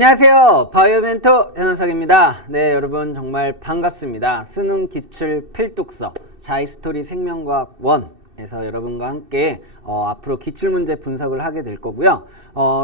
안녕하세요. 바이오멘토 현원석입니다. 네, 여러분 정말 반갑습니다. 수능 기출 필독서 자이스토리 생명과학 1에서 여러분과 함께 앞으로 기출문제 분석을 하게 될 거고요.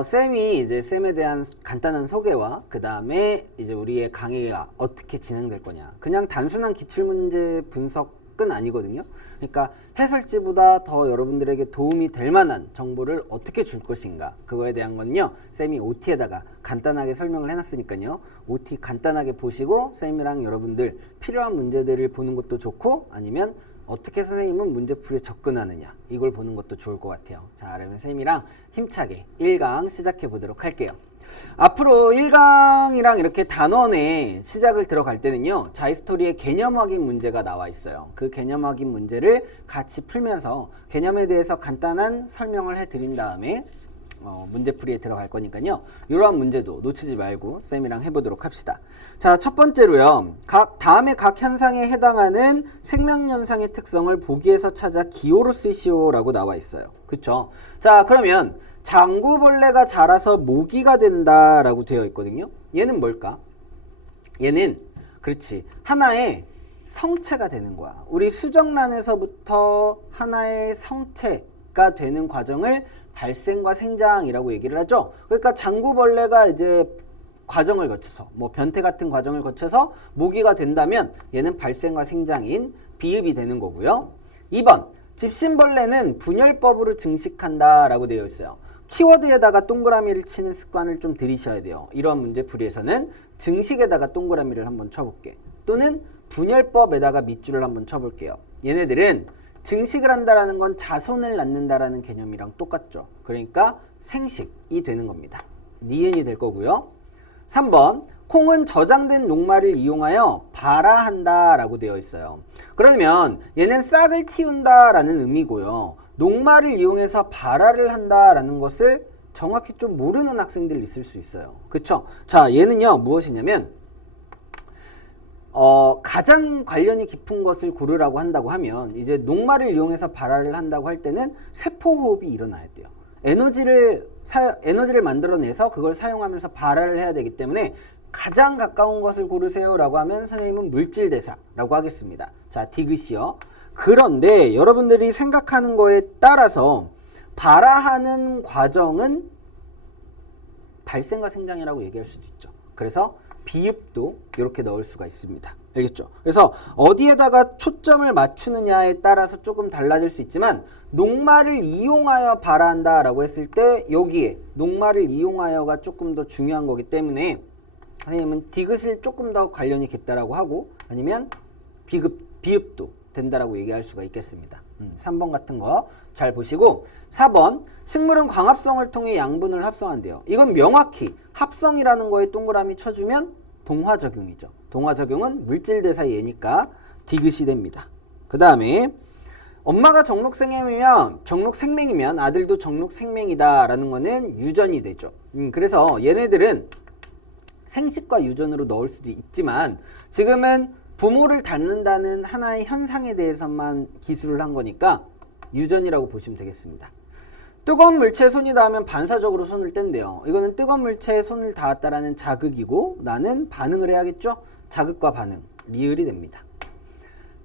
쌤이 이제 쌤에 대한 간단한 소개와 그 다음에 이제 우리의 강의가 어떻게 진행될 거냐. 그냥 단순한 기출문제 분석은 아니거든요. 그러니까 해설지보다 더 여러분들에게 도움이 될 만한 정보를 어떻게 줄 것인가, 그거에 대한 건요 쌤이 OT에다가 간단하게 설명을 해놨으니까요, OT 간단하게 보시고 쌤이랑 여러분들 필요한 문제들을 보는 것도 좋고, 아니면 어떻게 선생님은 문제풀이에 접근하느냐, 이걸 보는 것도 좋을 것 같아요. 자, 그러면 쌤이랑 힘차게 1강 시작해 보도록 할게요. 앞으로 1강이랑 이렇게 단원에 시작을 들어갈 때는요, 자이스토리의 개념 확인 문제가 나와 있어요. 그 개념 확인 문제를 같이 풀면서 개념에 대해서 간단한 설명을 해드린 다음에 문제풀이에 들어갈 거니까요, 이러한 문제도 놓치지 말고 쌤이랑 해보도록 합시다. 자, 첫 번째로요, 다음에 각 현상에 해당하는 생명현상의 특성을 보기에서 찾아 기호로 쓰시오 라고 나와 있어요. 그쵸? 자, 그러면 장구벌레가 자라서 모기가 된다 라고 되어 있거든요. 얘는 뭘까? 얘는 그렇지, 하나의 성체가 되는 거야. 우리 수정란에서부터 하나의 성체가 되는 과정을 발생과 생장이라고 얘기를 하죠. 그러니까 장구벌레가 이제 과정을 거쳐서, 뭐 변태 같은 과정을 거쳐서 모기가 된다면 얘는 발생과 생장인 비읍이 되는 거고요. 2번, 집신벌레는 분열법으로 증식한다 라고 되어 있어요. 키워드에다가 동그라미를 치는 습관을 좀 들이셔야 돼요. 이런 문제풀이에서는 증식에다가 동그라미를 한번 쳐볼게, 또는 분열법에다가 밑줄을 한번 쳐볼게요. 얘네들은 증식을 한다라는 건 자손을 낳는다라는 개념이랑 똑같죠. 그러니까 생식이 되는 겁니다. 니은이 될 거고요. 3번, 콩은 저장된 녹말을 이용하여 발화한다 라고 되어 있어요. 그러면 얘는 싹을 틔운다라는 의미고요, 녹말을 이용해서 발화를 한다라는 것을 정확히 좀 모르는 학생들 있을 수 있어요. 그쵸? 자, 얘는요 무엇이냐면 가장 관련이 깊은 것을 고르라고 한다고 하면, 이제 녹말을 이용해서 발화를 한다고 할 때는 세포호흡이 일어나야 돼요. 에너지를 만들어내서 그걸 사용하면서 발화를 해야 되기 때문에 가장 가까운 것을 고르세요 라고 하면 선생님은 물질대사라고 하겠습니다. 자, 디귿이요. 그런데 여러분들이 생각하는 거에 따라서 발화하는 과정은 발생과 생장이라고 얘기할 수도 있죠. 그래서 비읍도 이렇게 넣을 수가 있습니다. 알겠죠? 그래서 어디에다가 초점을 맞추느냐에 따라서 조금 달라질 수 있지만, 녹말을 이용하여 발화한다 라고 했을 때 여기에 녹말을 이용하여가 조금 더 중요한 거기 때문에 선생님은 디귿을 조금 더 관련이 깊다라고 하고, 아니면 비읍도 된다라고 얘기할 수가 있겠습니다. 3번 같은 거 잘 보시고, 4번, 식물은 광합성을 통해 양분을 합성한대요. 이건 명확히 합성이라는 거에 동그라미 쳐주면 동화작용이죠. 동화작용은 물질대사 얘니까 디귿이 됩니다. 그 다음에 엄마가 정록생명이면 아들도 정록생명이다 라는 거는 유전이 되죠. 그래서 얘네들은 생식과 유전으로 넣을 수도 있지만, 지금은 부모를 닮는다는 하나의 현상에 대해서만 기술을 한 거니까 유전이라고 보시면 되겠습니다. 뜨거운 물체에 손이 닿으면 반사적으로 손을 뗀대요. 이거는 뜨거운 물체에 손을 닿았다라는 자극이고, 나는 반응을 해야겠죠? 자극과 반응, 리을이 됩니다.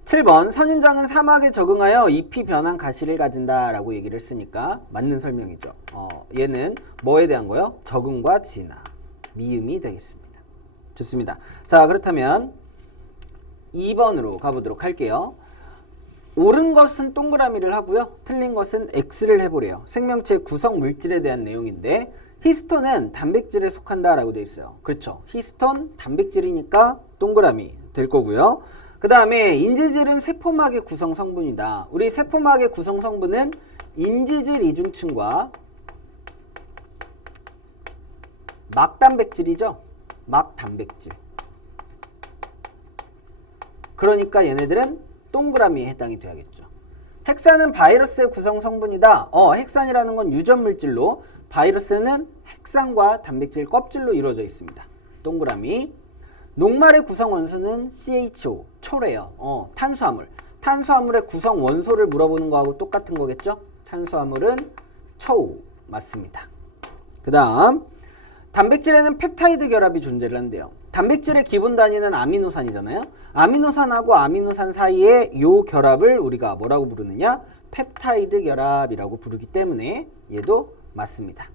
7번, 선인장은 사막에 적응하여 잎이 변한 가시를 가진다 라고 얘기를 했으니까 맞는 설명이죠. 얘는 뭐에 대한 거요? 적응과 진화, 미음이 되겠습니다. 좋습니다. 자, 그렇다면 2번으로 가보도록 할게요. 옳은 것은 동그라미를 하고요, 틀린 것은 X를 해보래요. 생명체 구성 물질에 대한 내용인데, 히스톤은 단백질에 속한다 라고 되어 있어요. 그렇죠? 히스톤 단백질이니까 동그라미 될 거고요. 그 다음에 인지질은 세포막의 구성 성분이다. 우리 세포막의 구성 성분은 인지질 이중층과 막단백질이죠. 막단백질. 그러니까 얘네들은 동그라미에 해당이 돼야겠죠. 핵산은 바이러스의 구성 성분이다. 핵산이라는 건 유전 물질로, 바이러스는 핵산과 단백질 껍질로 이루어져 있습니다. 동그라미. 녹말의 구성 원소는 CHO, 초래요. 탄수화물. 탄수화물의 구성 원소를 물어보는 거하고 똑같은 거겠죠? 탄수화물은 초 맞습니다. 그 다음 단백질에는 펩타이드 결합이 존재를 한대요. 단백질의 기본 단위는 아미노산이잖아요. 아미노산하고 아미노산 사이에 요 결합을 우리가 뭐라고 부르느냐? 펩타이드 결합이라고 부르기 때문에 얘도 맞습니다.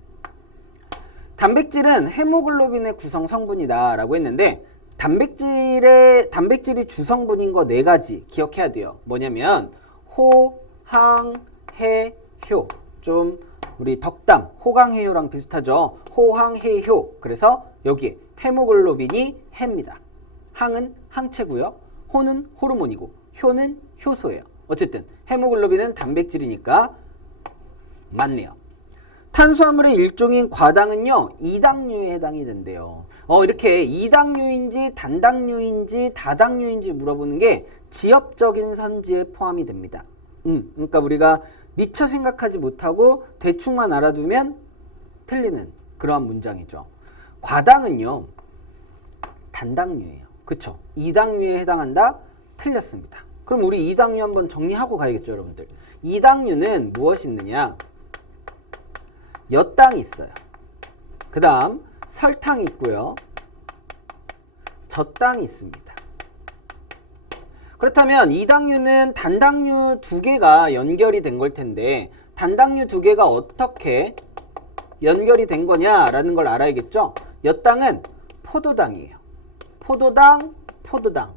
단백질은 헤모글로빈의 구성 성분이다 라고 했는데 단백질이 주성분인 거 4가지 기억해야 돼요. 뭐냐면 호, 항, 해, 효. 좀 우리 덕담, 호강해효랑 비슷하죠. 호항해효. 그래서 여기에 헤모글로빈이 해입니다. 항은 항체고요. 호는 호르몬이고 효는 효소예요. 어쨌든 헤모글로빈은 단백질이니까 맞네요. 탄수화물의 일종인 과당은요, 이당류에 해당이 된대요. 이렇게 이당류인지 단당류인지 다당류인지 물어보는 게 지엽적인 선지에 포함이 됩니다. 그러니까 우리가 미처 생각하지 못하고 대충만 알아두면 틀리는 그러한 문장이죠. 과당은요, 단당류예요. 그쵸? 이당류에 해당한다? 틀렸습니다. 그럼 우리 이당류 한번 정리하고 가야겠죠, 여러분들. 이당류는 무엇이 있느냐? 엿당이 있어요. 그 다음 설탕이 있고요. 젖당이 있습니다. 그렇다면 이당류는 단당류 2개가 연결이 된 걸 텐데 단당류 2개가 어떻게 연결이 된 거냐라는 걸 알아야겠죠. 엿당은 포도당이에요. 포도당, 포도당.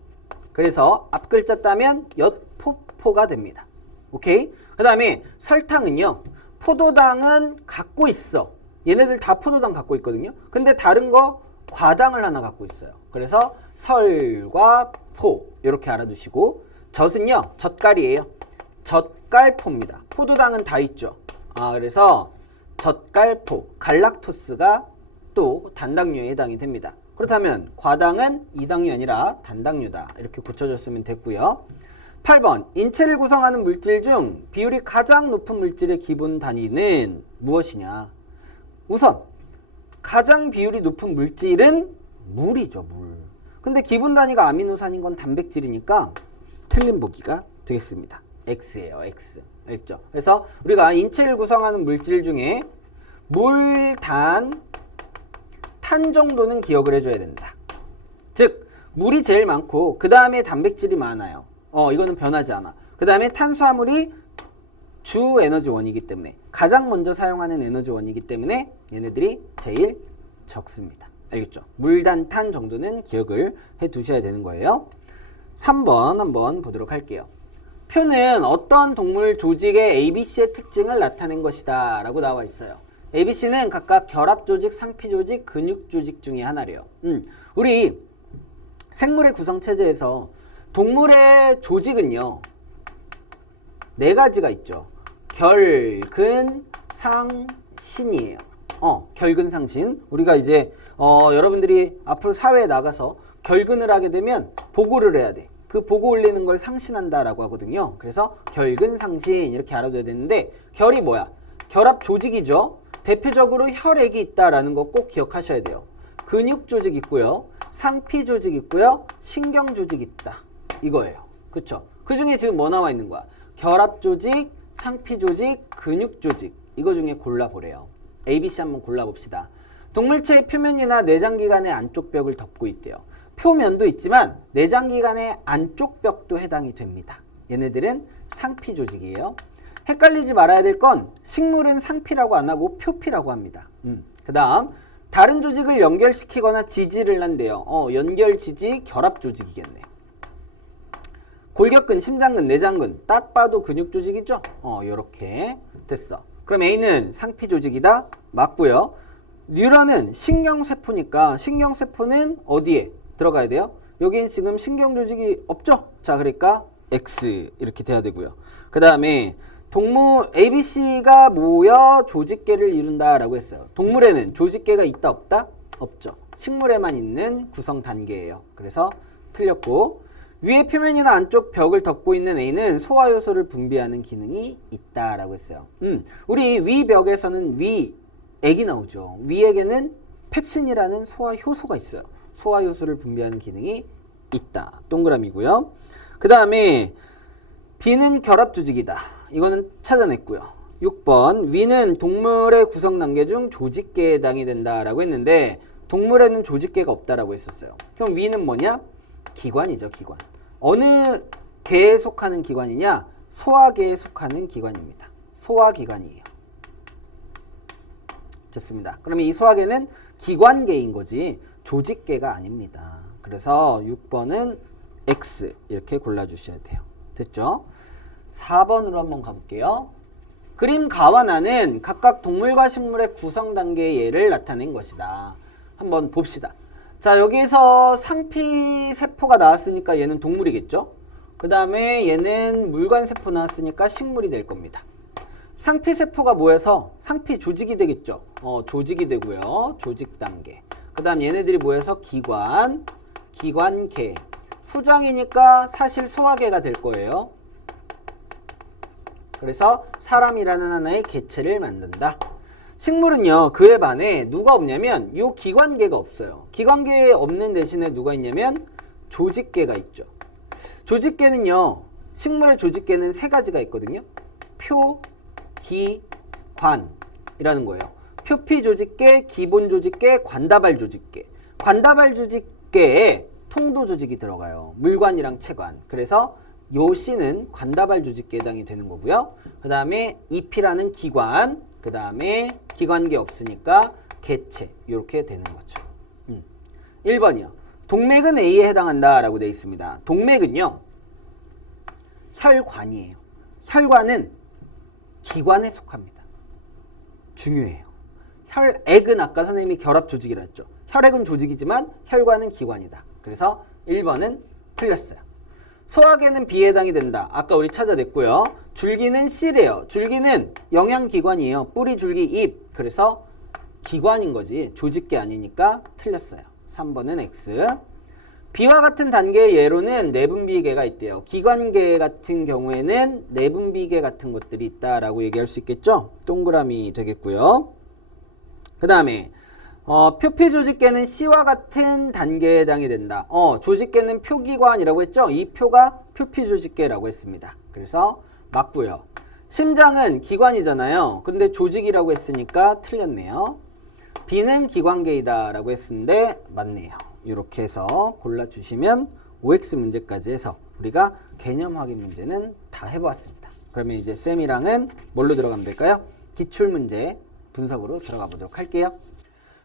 그래서 앞글자 따면 엿포포가 됩니다. 오케이? 그 다음에 설탕은요. 포도당은 갖고 있어. 얘네들 다 포도당 갖고 있거든요. 근데 다른 거 과당을 하나 갖고 있어요. 그래서 설과 포 이렇게 알아두시고 젖은요. 젓갈이에요. 젓갈포입니다. 포도당은 다 있죠. 그래서 젓갈포, 갈락토스가 또 단당류에 해당이 됩니다. 그렇다면 과당은 이당류 아니라 단당류다. 이렇게 고쳐줬으면 됐고요. 8번 인체를 구성하는 물질 중 비율이 가장 높은 물질의 기본 단위는 무엇이냐? 우선 가장 비율이 높은 물질은 물이죠. 물. 근데 기본 단위가 아미노산인 건 단백질이니까 틀린 보기가 되겠습니다. X예요. X. 알겠죠? 그래서 우리가 인체를 구성하는 물질 중에 물, 탄 정도는 기억을 해줘야 된다. 즉 물이 제일 많고 그 다음에 단백질이 많아요. 이거는 변하지 않아. 그 다음에 탄수화물이 주 에너지원이기 때문에 가장 먼저 사용하는 에너지원이기 때문에 얘네들이 제일 적습니다. 알겠죠? 물, 단, 탄 정도는 기억을 해 두셔야 되는 거예요. 3번 한번 보도록 할게요. 표는 어떤 동물 조직의 ABC의 특징을 나타낸 것이다 라고 나와 있어요. ABC는 각각 결합조직, 상피조직, 근육조직 중에 하나래요. 우리 생물의 구성체제에서 동물의 조직은요 4가지가 있죠. 결, 근, 상, 신이에요. 결근, 상신. 우리가 이제 여러분들이 앞으로 사회에 나가서 결근을 하게 되면 보고를 해야 돼. 그 보고 올리는 걸 상신한다라고 하거든요. 그래서 결근, 상신 이렇게 알아둬야 되는데 결이 뭐야? 결합 조직이죠. 대표적으로 혈액이 있다라는 거 꼭 기억하셔야 돼요. 근육 조직 있고요. 상피 조직 있고요. 신경 조직 있다. 이거예요. 그쵸? 그 중에 지금 뭐 나와 있는 거야? 결합 조직, 상피 조직, 근육 조직. 이거 중에 골라보래요. ABC 한번 골라봅시다. 동물체의 표면이나 내장기관의 안쪽 벽을 덮고 있대요. 표면도 있지만 내장기관의 안쪽 벽도 해당이 됩니다. 얘네들은 상피 조직이에요. 헷갈리지 말아야 될 건 식물은 상피라고 안 하고 표피라고 합니다. 그 다음 다른 조직을 연결시키거나 지지를 한대요. 연결, 지지, 결합 조직이겠네. 골격근, 심장근, 내장근 딱 봐도 근육 조직이죠? 요렇게 됐어. 그럼 A는 상피 조직이다. 맞고요. 뉴런은 신경세포니까 신경세포는 어디에 들어가야 돼요? 여긴 지금 신경조직이 없죠? 자, 그러니까 X 이렇게 돼야 되고요. 그 다음에 동물 ABC가 모여 조직계를 이룬다라고 했어요. 동물에는 조직계가 있다 없다? 없죠. 식물에만 있는 구성 단계예요. 그래서 틀렸고 위의 표면이나 안쪽 벽을 덮고 있는 A는 소화효소를 분비하는 기능이 있다라고 했어요. 우리 위 벽에서는 위액이 나오죠. 위액에는 펩신이라는 소화효소가 있어요. 소화효소를 분비하는 기능이 있다. 동그라미고요. 그 다음에 B는 결합 조직이다. 이거는 찾아냈고요. 6번 위는 동물의 구성 단계 중 조직계에 해당이 된다라고 했는데 동물에는 조직계가 없다라고 했었어요. 그럼 위는 뭐냐? 기관이죠, 기관. 어느 계에 속하는 기관이냐? 소화계에 속하는 기관입니다. 소화기관이에요. 좋습니다. 그러면 이 소화계는 기관계인 거지 조직계가 아닙니다. 그래서 6번은 X 이렇게 골라주셔야 돼요. 됐죠? 4번으로 한번 가볼게요. 그림 가와나는 각각 동물과 식물의 구성 단계의 예를 나타낸 것이다. 한번 봅시다. 자, 여기에서 상피세포가 나왔으니까 얘는 동물이겠죠? 그 다음에 얘는 물관세포 나왔으니까 식물이 될 겁니다. 상피세포가 모여서 상피 조직이 되겠죠? 조직이 되고요. 조직 단계. 그 다음 얘네들이 모여서 기관, 기관계. 소장이니까 사실 소화계가 될 거예요. 그래서 사람이라는 하나의 개체를 만든다. 식물은요, 그에 반해 누가 없냐면 요 기관계가 없어요. 기관계에 없는 대신에 누가 있냐면 조직계가 있죠. 조직계는요, 식물의 조직계는 세 가지가 있거든요. 표, 기, 관이라는 거예요. 표피 조직계, 기본 조직계, 관다발 조직계. 관다발 조직계에 통도 조직이 들어가요. 물관이랑 체관. 그래서 요 C는 관다발 조직계에 해당이 되는 거고요. 그 다음에 잎이라는 기관, 그 다음에 기관계 없으니까 개체, 이렇게 되는 거죠. 1번이요. 동맥은 A에 해당한다 라고 되어 있습니다. 동맥은요, 혈관이에요. 혈관은 기관에 속합니다. 중요해요. 혈액은 아까 선생님이 결합 조직이라 했죠. 혈액은 조직이지만 혈관은 기관이다. 그래서 1번은 틀렸어요. 소화계는 B에 해당이 된다. 아까 우리 찾아냈고요. 줄기는 C래요. 줄기는 영양기관이에요. 뿌리, 줄기, 잎. 그래서 기관인 거지 조직계 아니니까 틀렸어요. 3번은 X. B와 같은 단계의 예로는 내분비계가 있대요. 기관계 같은 경우에는 내분비계 같은 것들이 있다라고 얘기할 수 있겠죠. 동그라미 되겠고요. 그 다음에 표피 조직계는 C와 같은 단계에 해당이 된다. 조직계는 표기관이라고 했죠. 이 표가 표피 조직계라고 했습니다. 그래서 맞고요. 심장은 기관이잖아요. 근데 조직이라고 했으니까 틀렸네요. B는 기관계이다 라고 했는데 맞네요. 이렇게 해서 골라주시면 OX 문제까지 해서 우리가 개념 확인 문제는 다 해보았습니다. 그러면 이제 쌤이랑은 뭘로 들어가면 될까요? 기출문제 분석으로 들어가 보도록 할게요.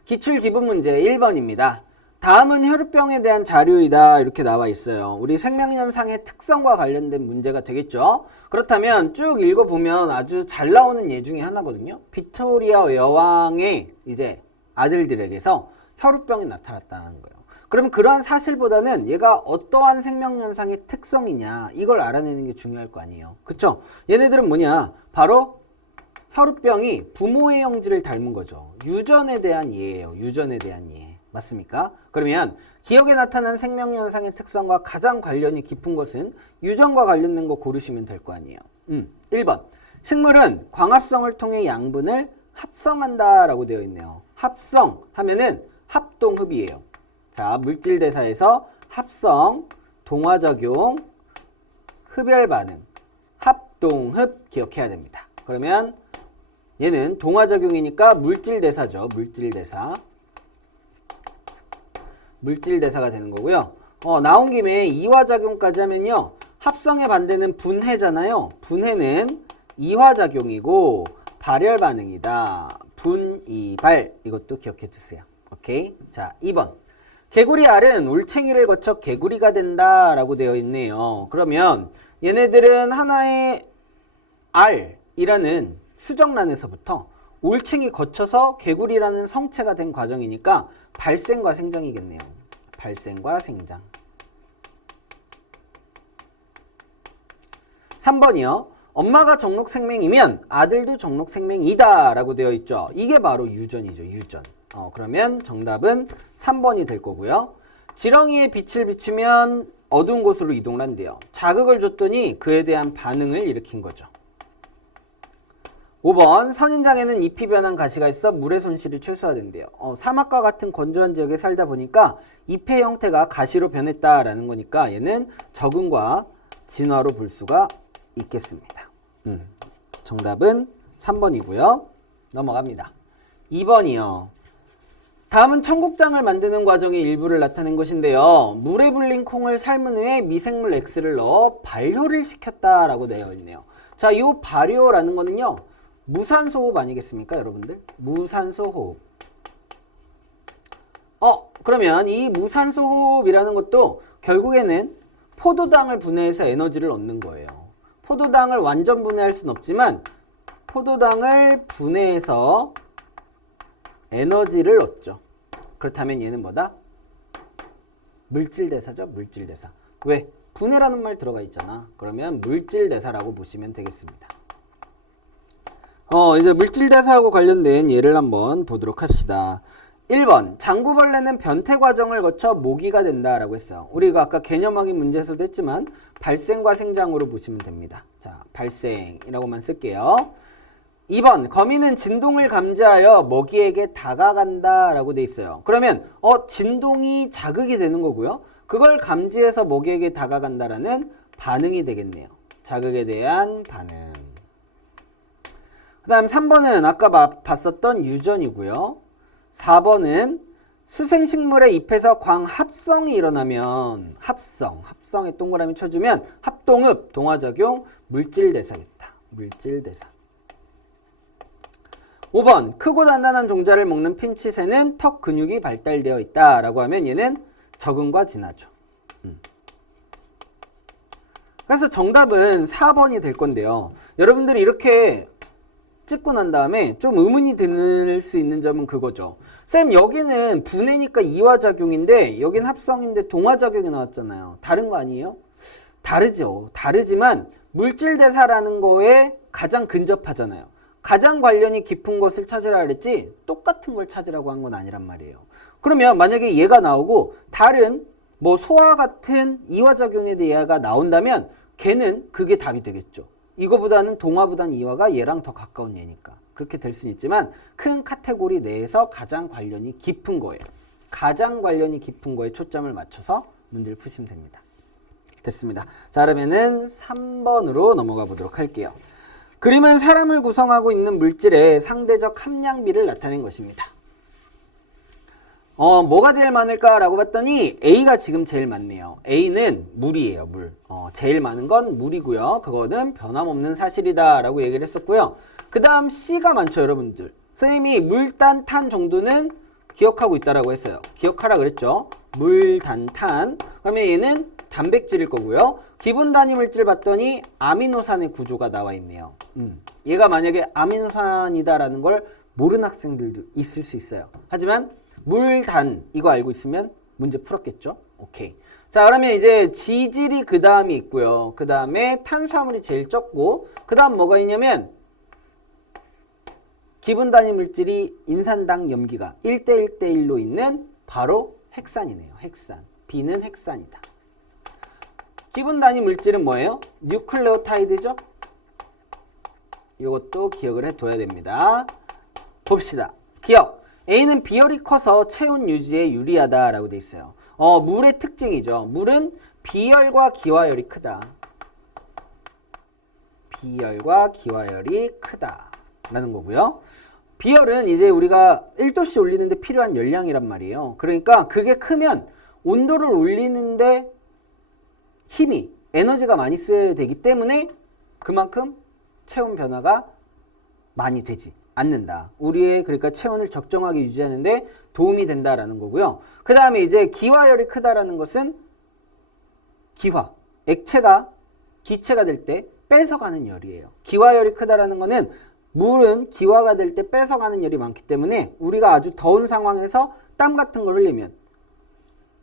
기출 기본 문제 1번입니다. 다음은 혈우병에 대한 자료이다 이렇게 나와 있어요. 우리 생명현상의 특성과 관련된 문제가 되겠죠. 그렇다면 쭉 읽어보면 아주 잘 나오는 예 중에 하나거든요. 빅토리아 여왕의 이제 아들들에게서 혈우병이 나타났다는 거예요. 그럼 그러한 사실보다는 얘가 어떠한 생명현상의 특성이냐 이걸 알아내는 게 중요할 거 아니에요. 그쵸? 얘네들은 뭐냐? 바로 혈우병이 부모의 형질을 닮은 거죠. 유전에 대한 예예요. 유전에 대한 예. 맞습니까? 그러면 기억에 나타난 생명현상의 특성과 가장 관련이 깊은 것은 유전과 관련된 거 고르시면 될 거 아니에요. 1번. 식물은 광합성을 통해 양분을 합성한다 라고 되어 있네요. 합성 하면은 합동흡이에요. 자, 물질대사에서 합성, 동화작용, 흡열반응, 합동흡 기억해야 됩니다. 그러면 얘는 동화작용이니까 물질대사죠. 물질대사가 되는 거고요. 나온 김에 이화작용까지 하면요. 합성의 반대는 분해잖아요. 분해는 이화작용이고 발열반응이다. 분이발 이것도 기억해 주세요. 오케이. 자, 2번. 개구리 알은 올챙이를 거쳐 개구리가 된다 라고 되어 있네요. 그러면 얘네들은 하나의 알이라는 수정란에서부터 올챙이 거쳐서 개구리라는 성체가 된 과정이니까 발생과 생장이겠네요. 발생과 생장. 3번이요. 엄마가 정록생명이면 아들도 정록생명이다 라고 되어 있죠. 이게 바로 유전이죠. 유전. 그러면 정답은 3번이 될 거고요. 지렁이에 빛을 비추면 어두운 곳으로 이동을 한대요. 자극을 줬더니 그에 대한 반응을 일으킨 거죠. 5번. 선인장에는 잎이 변한 가시가 있어 물의 손실이 최소화된대요. 사막과 같은 건조한 지역에 살다 보니까 잎의 형태가 가시로 변했다라는 거니까 얘는 적응과 진화로 볼 수가 있겠습니다. 정답은 3번이고요. 넘어갑니다. 2번이요. 다음은 청국장을 만드는 과정의 일부를 나타낸 것인데요. 물에 불린 콩을 삶은 후에 미생물 X를 넣어 발효를 시켰다라고 되어 있네요. 자, 이 발효라는 거는요. 무산소호흡 아니겠습니까, 여러분들? 무산소호흡. 그러면 이 무산소호흡이라는 것도 결국에는 포도당을 분해해서 에너지를 얻는 거예요. 포도당을 완전 분해할 수는 없지만 포도당을 분해해서 에너지를 얻죠. 그렇다면 얘는 뭐다? 물질대사죠. 물질대사. 왜? 분해라는 말 들어가 있잖아. 그러면 물질대사라고 보시면 되겠습니다. 이제 물질대사하고 관련된 예를 한번 보도록 합시다. 1번 장구벌레는 변태 과정을 거쳐 모기가 된다라고 했어요. 우리가 아까 개념학의 문제에서도 했지만 발생과 생장으로 보시면 됩니다. 자, 발생이라고만 쓸게요. 2번 거미는 진동을 감지하여 먹이에게 다가간다 라고 돼 있어요. 그러면 진동이 자극이 되는 거고요. 그걸 감지해서 먹이에게 다가간다라는 반응이 되겠네요. 자극에 대한 반응. 그 다음 3번은 아까 봤었던 유전이고요. 4번은 수생식물의 잎에서 광합성이 일어나면 합성에 동그라미 쳐주면 합동흡, 동화작용, 물질대사겠다. 물질대사. 5번 크고 단단한 종자를 먹는 핀칫새는 턱 근육이 발달되어 있다 라고 하면 얘는 적응과 진화죠. 그래서 정답은 4번이 될 건데요. 여러분들이 이렇게 찍고 난 다음에 좀 의문이 들 수 있는 점은 그거죠. 쌤 여기는 분해니까 이화작용인데 여긴 합성인데 동화작용이 나왔잖아요. 다른 거 아니에요? 다르죠. 다르지만 물질대사라는 거에 가장 근접하잖아요. 가장 관련이 깊은 것을 찾으라 그랬지 똑같은 걸 찾으라고 한 건 아니란 말이에요. 그러면 만약에 얘가 나오고 다른 소와 같은 이화작용에 대해 얘가 나온다면 걔는 그게 답이 되겠죠. 이거보다는 동화보다는 이화가 얘랑 더 가까운 얘니까 그렇게 될 수는 있지만 큰 카테고리 내에서 가장 관련이 깊은 거예요. 가장 관련이 깊은 거에 초점을 맞춰서 문제를 푸시면 됩니다. 됐습니다. 자, 그러면은 3번으로 넘어가 보도록 할게요. 그림은 사람을 구성하고 있는 물질의 상대적 함량비를 나타낸 것입니다. 뭐가 제일 많을까라고 봤더니 A가 지금 제일 많네요. A는 물이에요, 물. 제일 많은 건 물이고요. 그거는 변함없는 사실이다라고 얘기를 했었고요. 그 다음 C가 많죠, 여러분들. 선생님이 물, 단, 탄 정도는 기억하고 있다라고 했어요. 기억하라 그랬죠. 물, 단, 탄. 그러면 얘는 단백질일 거고요. 기본 단위 물질 봤더니 아미노산의 구조가 나와 있네요. 얘가 만약에 아미노산이다라는 걸 모르는 학생들도 있을 수 있어요. 하지만 물, 단 이거 알고 있으면 문제 풀었겠죠? 오케이. 자, 그러면 이제 지질이 그 다음에 있고요. 그 다음에 탄수화물이 제일 적고 그 다음 뭐가 있냐면 기본 단위 물질이 인산당 염기가 1대1대1로 있는 바로 핵산이네요. 핵산. B는 핵산이다. 기본 단위 물질은 뭐예요? 뉴클레오타이드죠? 이것도 기억을 해둬야 됩니다. 봅시다. 기억. A는 비열이 커서 체온 유지에 유리하다라고 돼 있어요. 물의 특징이죠. 물은 비열과 기화열이 크다. 비열과 기화열이 크다라는 거고요. 비열은 이제 우리가 1도씨 올리는데 필요한 열량이란 말이에요. 그러니까 그게 크면 온도를 올리는데 힘이, 에너지가 많이 써야 되기 때문에 그만큼 체온 변화가 많이 되지 않는다. 우리의 그러니까 체온을 적정하게 유지하는데 도움이 된다라는 거고요. 그 다음에 이제 기화열이 크다라는 것은 기화, 액체가 기체가 될 때 뺏어가는 열이에요. 기화열이 크다라는 거는 물은 기화가 될 때 뺏어가는 열이 많기 때문에 우리가 아주 더운 상황에서 땀 같은 걸 흘리면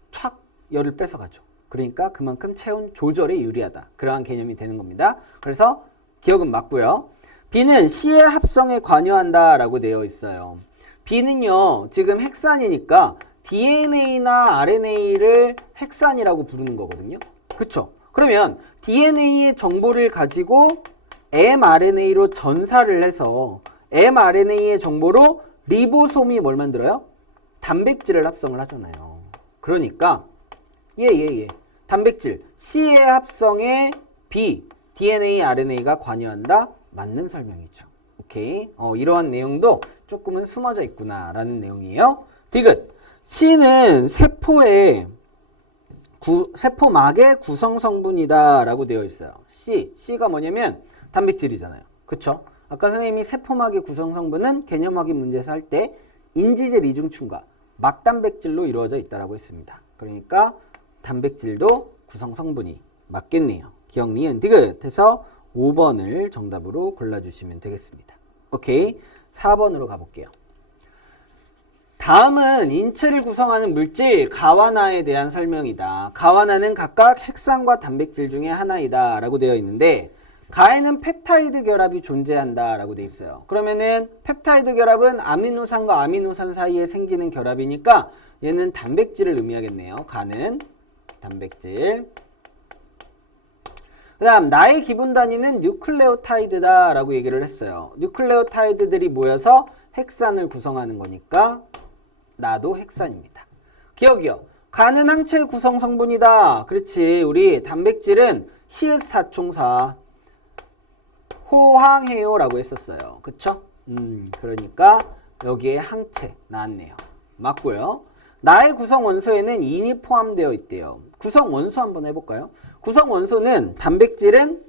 촥 열을 뺏어가죠. 그러니까 그만큼 체온 조절에 유리하다. 그러한 개념이 되는 겁니다. 그래서 기억은 맞고요. B는 C의 합성에 관여한다 라고 되어 있어요. B는요 지금 핵산이니까 DNA나 RNA를 핵산이라고 부르는 거거든요. 그쵸? 그러면 DNA의 정보를 가지고 mRNA로 전사를 해서 mRNA의 정보로 리보솜이 뭘 만들어요? 단백질을 합성을 하잖아요. 그러니까 단백질 C의 합성에 B, DNA, RNA가 관여한다. 맞는 설명이죠. 오케이. 이러한 내용도 조금은 숨어져 있구나라는 내용이에요. 디귿. C는 세포막의 구성 성분이다라고 되어 있어요. C가 뭐냐면 단백질이잖아요. 그쵸? 아까 선생님이 세포막의 구성 성분은 개념 확인 문제에서 할 때 인지질 이중춘과 막단백질로 이루어져 있다라고 했습니다. 그러니까 단백질도 구성 성분이 맞겠네요. 기억, 니은, 디귿 해서 5번을 정답으로 골라주시면 되겠습니다. 오케이. 4번으로 가볼게요. 다음은 인체를 구성하는 물질 가와나에 대한 설명이다. 가와나는 각각 핵산과 단백질 중에 하나이다 라고 되어 있는데 가에는 펩타이드 결합이 존재한다 라고 되어 있어요. 그러면은 펩타이드 결합은 아미노산과 아미노산 사이에 생기는 결합이니까 얘는 단백질을 의미하겠네요. 가는 단백질. 그 다음 나의 기본 단위는 뉴클레오타이드다 라고 얘기를 했어요. 뉴클레오타이드들이 모여서 핵산을 구성하는 거니까 나도 핵산입니다. 기억이요. 가는 항체의 구성 성분이다. 그렇지. 우리 단백질은 히읗사총사 호황해요 라고 했었어요. 그쵸? 그러니까 여기에 항체 나왔네요. 맞고요. 나의 구성 원소에는 인이 포함되어 있대요. 구성 원소 한번 해볼까요? 구성 원소는 단백질은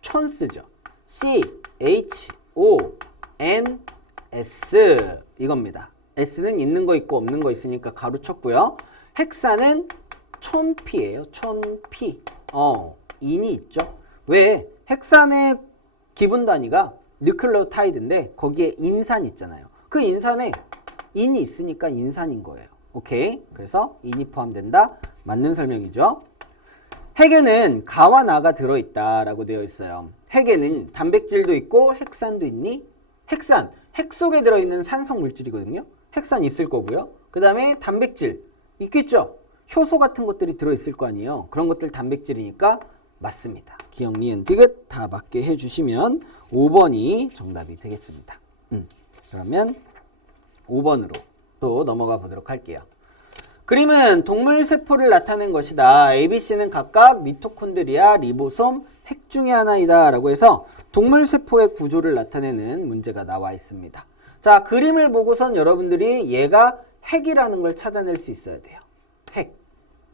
촌스죠. CHONS 이겁니다. S는 있는 거 있고 없는 거 있으니까 가로 쳤고요. 핵산은 촌피예요. 촌피. 인이 있죠. 왜? 핵산의 기본 단위가 뉴클레오타이드인데 거기에 인산 있잖아요. 그 인산에 인이 있으니까 인산인 거예요. 오케이. 그래서 인이 포함된다. 맞는 설명이죠. 핵에는 가와 나가 들어있다라고 되어 있어요. 핵에는 단백질도 있고 핵산도 있니? 핵산. 핵 속에 들어있는 산성 물질이거든요. 핵산 있을 거고요. 그 다음에 단백질 있겠죠. 효소 같은 것들이 들어있을 거 아니에요. 그런 것들 단백질이니까 맞습니다. 기억, 니은, 디귿 다 맞게 해주시면 5번이 정답이 되겠습니다. 그러면 5번으로 또 넘어가 보도록 할게요. 그림은 동물 세포를 나타낸 것이다. ABC는 각각 미토콘드리아, 리보솜, 핵 중의 하나이다 라고 해서 동물 세포의 구조를 나타내는 문제가 나와 있습니다. 자, 그림을 보고선 여러분들이 얘가 핵이라는 걸 찾아낼 수 있어야 돼요. 핵.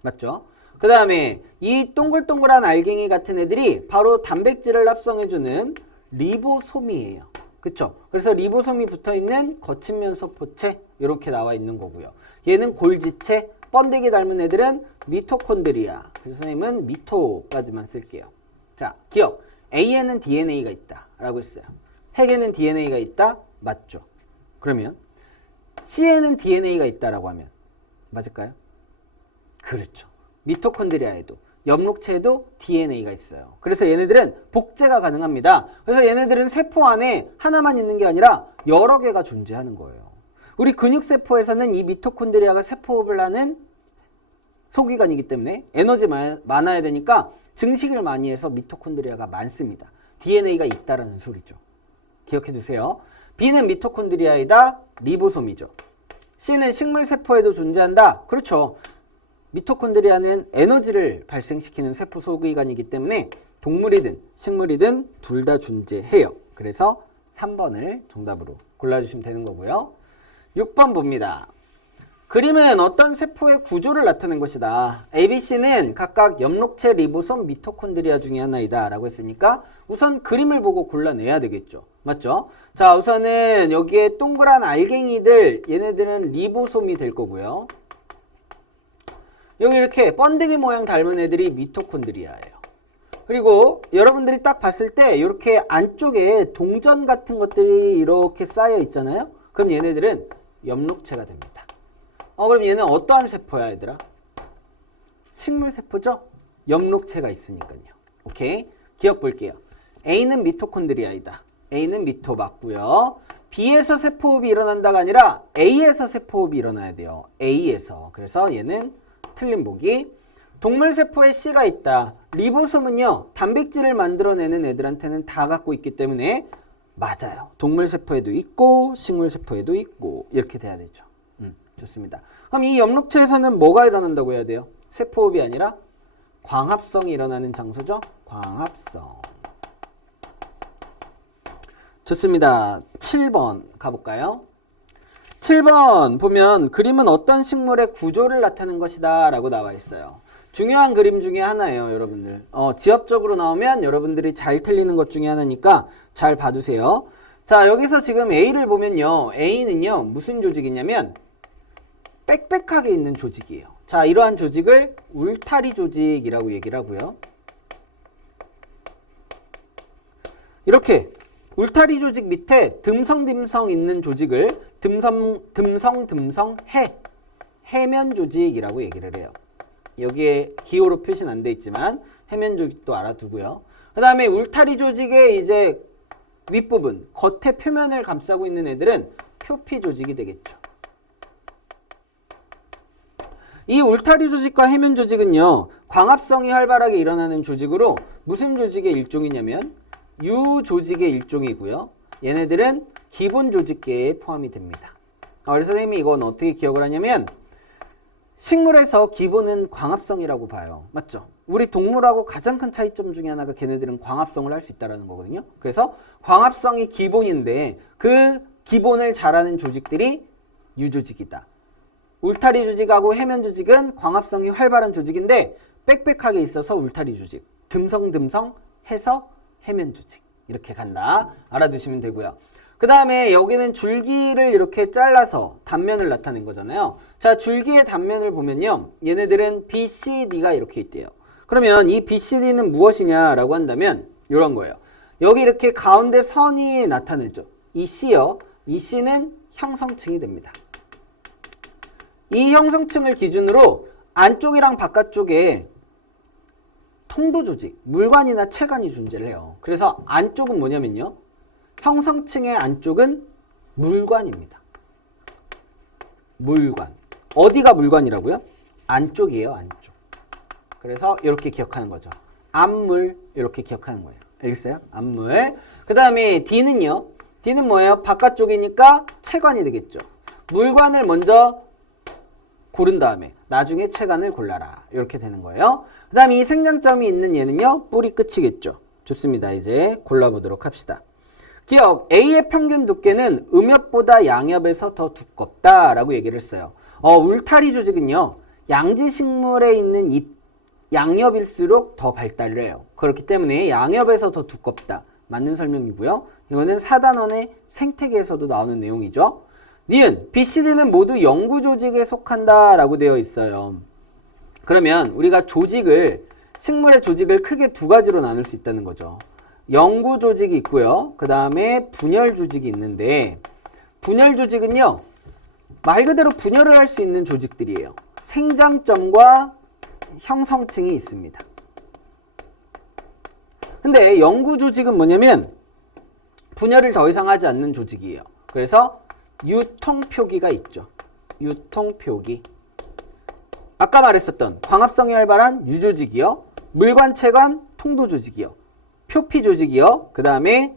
맞죠? 그 다음에 이 동글동글한 알갱이 같은 애들이 바로 단백질을 합성해주는 리보솜이에요. 그쵸? 그래서 리보솜이 붙어있는 거친 면소포체 이렇게 나와 있는 거고요. 얘는 골지체, 번데기 닮은 애들은 미토콘드리아. 그래서 선생님은 미토까지만 쓸게요. 자, 기억. A에는 DNA가 있다 라고 했어요. 핵에는 DNA가 있다? 맞죠? 그러면 C에는 DNA가 있다라고 하면 맞을까요? 그렇죠. 미토콘드리아에도 엽록체에도 DNA가 있어요. 그래서 얘네들은 복제가 가능합니다. 그래서 얘네들은 세포 안에 하나만 있는 게 아니라 여러 개가 존재하는 거예요. 우리 근육세포에서는 이 미토콘드리아가 세포호흡을 하는 소기관이기 때문에 에너지 많아야 되니까 증식을 많이 해서 미토콘드리아가 많습니다. DNA가 있다라는 소리죠. 기억해 두세요. B는 미토콘드리아이다. 리보솜이죠. C는 식물세포에도 존재한다. 그렇죠. 미토콘드리아는 에너지를 발생시키는 세포 소기관이기 때문에 동물이든 식물이든 둘 다 존재해요. 그래서 3번을 정답으로 골라주시면 되는 거고요. 6번 봅니다. 그림은 어떤 세포의 구조를 나타낸 것이다. ABC는 각각 엽록체, 리보솜, 미토콘드리아 중에 하나이다 라고 했으니까 우선 그림을 보고 골라내야 되겠죠. 맞죠? 자, 우선은 여기에 동그란 알갱이들, 얘네들은 리보솜이 될 거고요. 여기 이렇게 번데기 모양 닮은 애들이 미토콘드리아예요. 그리고 여러분들이 딱 봤을 때 이렇게 안쪽에 동전 같은 것들이 이렇게 쌓여 있잖아요. 그럼 얘네들은 엽록체가 됩니다. 그럼 얘는 어떠한 세포야, 얘들아? 식물세포죠? 엽록체가 있으니까요. 오케이? 기억 볼게요. A는 미토콘드리아이다. A는 미토 맞고요. B에서 세포호흡이 일어난다가 아니라 A에서 세포호흡이 일어나야 돼요. A에서. 그래서 얘는 틀린 보기. 동물세포에 C가 있다. 리보솜은요, 단백질을 만들어내는 애들한테는 다 갖고 있기 때문에 맞아요. 동물세포에도 있고 식물세포에도 있고 이렇게 돼야 되죠. 좋습니다. 그럼 이 엽록체에서는 뭐가 일어난다고 해야 돼요? 세포호흡이 아니라 광합성이 일어나는 장소죠. 광합성. 좋습니다. 7번 가볼까요? 7번 보면 그림은 어떤 식물의 구조를 나타내는 것이다 라고 나와 있어요. 중요한 그림 중에 하나예요, 여러분들. 지엽적으로 나오면 여러분들이 잘 틀리는 것 중에 하나니까 잘 봐두세요. 자, 여기서 지금 A를 보면요. A는요, 무슨 조직이냐면 빽빽하게 있는 조직이에요. 자, 이러한 조직을 울타리 조직이라고 얘기를 하고요. 이렇게 울타리 조직 밑에 듬성듬성 있는 조직을 듬성듬성 해면 조직이라고 얘기를 해요. 여기에 기호로 표시는 안 돼 있지만 해면 조직도 알아두고요. 그 다음에 울타리 조직의 이제 윗부분, 겉의 표면을 감싸고 있는 애들은 표피 조직이 되겠죠. 이 울타리 조직과 해면 조직은요, 광합성이 활발하게 일어나는 조직으로 무슨 조직의 일종이냐면 유조직의 일종이고요. 얘네들은 기본 조직계에 포함이 됩니다. 그래서 선생님이 이건 어떻게 기억을 하냐면 식물에서 기본은 광합성이라고 봐요. 맞죠? 우리 동물하고 가장 큰 차이점 중에 하나가 걔네들은 광합성을 할 수 있다는 거거든요. 그래서 광합성이 기본인데 그 기본을 잘하는 조직들이 유조직이다. 울타리 조직하고 해면 조직은 광합성이 활발한 조직인데 빽빽하게 있어서 울타리 조직, 듬성듬성 해서 해면 조직, 이렇게 간다. 알아두시면 되고요. 그 다음에 여기는 줄기를 이렇게 잘라서 단면을 나타낸 거잖아요. 자, 줄기의 단면을 보면요, 얘네들은 B, C, D가 이렇게 있대요. 그러면 이 B, C, D는 무엇이냐라고 한다면 이런 거예요. 여기 이렇게 가운데 선이 나타내죠. 이 C요. 이 C는 형성층이 됩니다. 이 형성층을 기준으로 안쪽이랑 바깥쪽에 통도 조직, 물관이나 체관이 존재를 해요. 그래서 안쪽은 뭐냐면요, 형성층의 안쪽은 물관입니다. 물관. 어디가 물관이라고요? 안쪽이에요, 안쪽. 그래서 이렇게 기억하는 거죠. 앞물, 이렇게 기억하는 거예요. 알겠어요? 앞물. 그 다음에 D는요, D는 뭐예요? 바깥쪽이니까 체관이 되겠죠. 물관을 먼저 고른 다음에 나중에 체관을 골라라. 이렇게 되는 거예요. 그 다음에 이 생장점이 있는 얘는요, 뿌리 끝이겠죠. 좋습니다. 이제 골라보도록 합시다. 기억, A의 평균 두께는 음엽보다 양엽에서 더 두껍다라고 얘기를 했어요. 울타리 조직은요, 양지식물에 있는 잎, 양엽일수록 더 발달을 해요. 그렇기 때문에 양엽에서 더 두껍다. 맞는 설명이고요. 이거는 4단원의 생태계에서도 나오는 내용이죠. 니은, B, C, D는 모두 영구조직에 속한다라고 되어 있어요. 그러면 우리가 조직을, 식물의 조직을 크게 두 가지로 나눌 수 있다는 거죠. 영구조직이 있고요. 그 다음에 분열조직이 있는데, 분열조직은요, 말 그대로 분열을 할 수 있는 조직들이에요. 생장점과 형성층이 있습니다. 근데 영구조직은 뭐냐면 분열을 더 이상 하지 않는 조직이에요. 그래서 유통표기가 있죠. 유통표기. 아까 말했었던 광합성이 활발한 유조직이요. 물관체관 통도조직이요. 표피조직이요. 그 다음에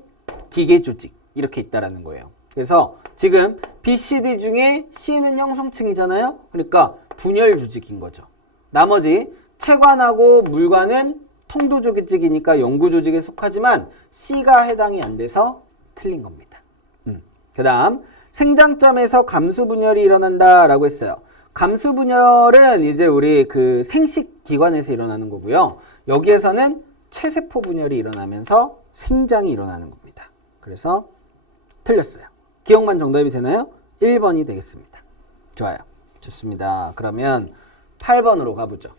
기계조직. 이렇게 있다라는 거예요. 그래서 지금 B, C, D 중에 C는 형성층이잖아요. 그러니까 분열조직인 거죠. 나머지 체관하고 물관은 통도조직이니까 영구조직에 속하지만 C가 해당이 안 돼서 틀린 겁니다. 그 다음 생장점에서 감수분열이 일어난다라고 했어요. 감수분열은 이제 우리 그 생식기관에서 일어나는 거고요. 여기에서는 체세포 분열이 일어나면서 생장이 일어나는 겁니다. 그래서 틀렸어요. 기억만 정답이 되나요? 1번이 되겠습니다. 좋아요. 좋습니다. 그러면 8번으로 가보죠.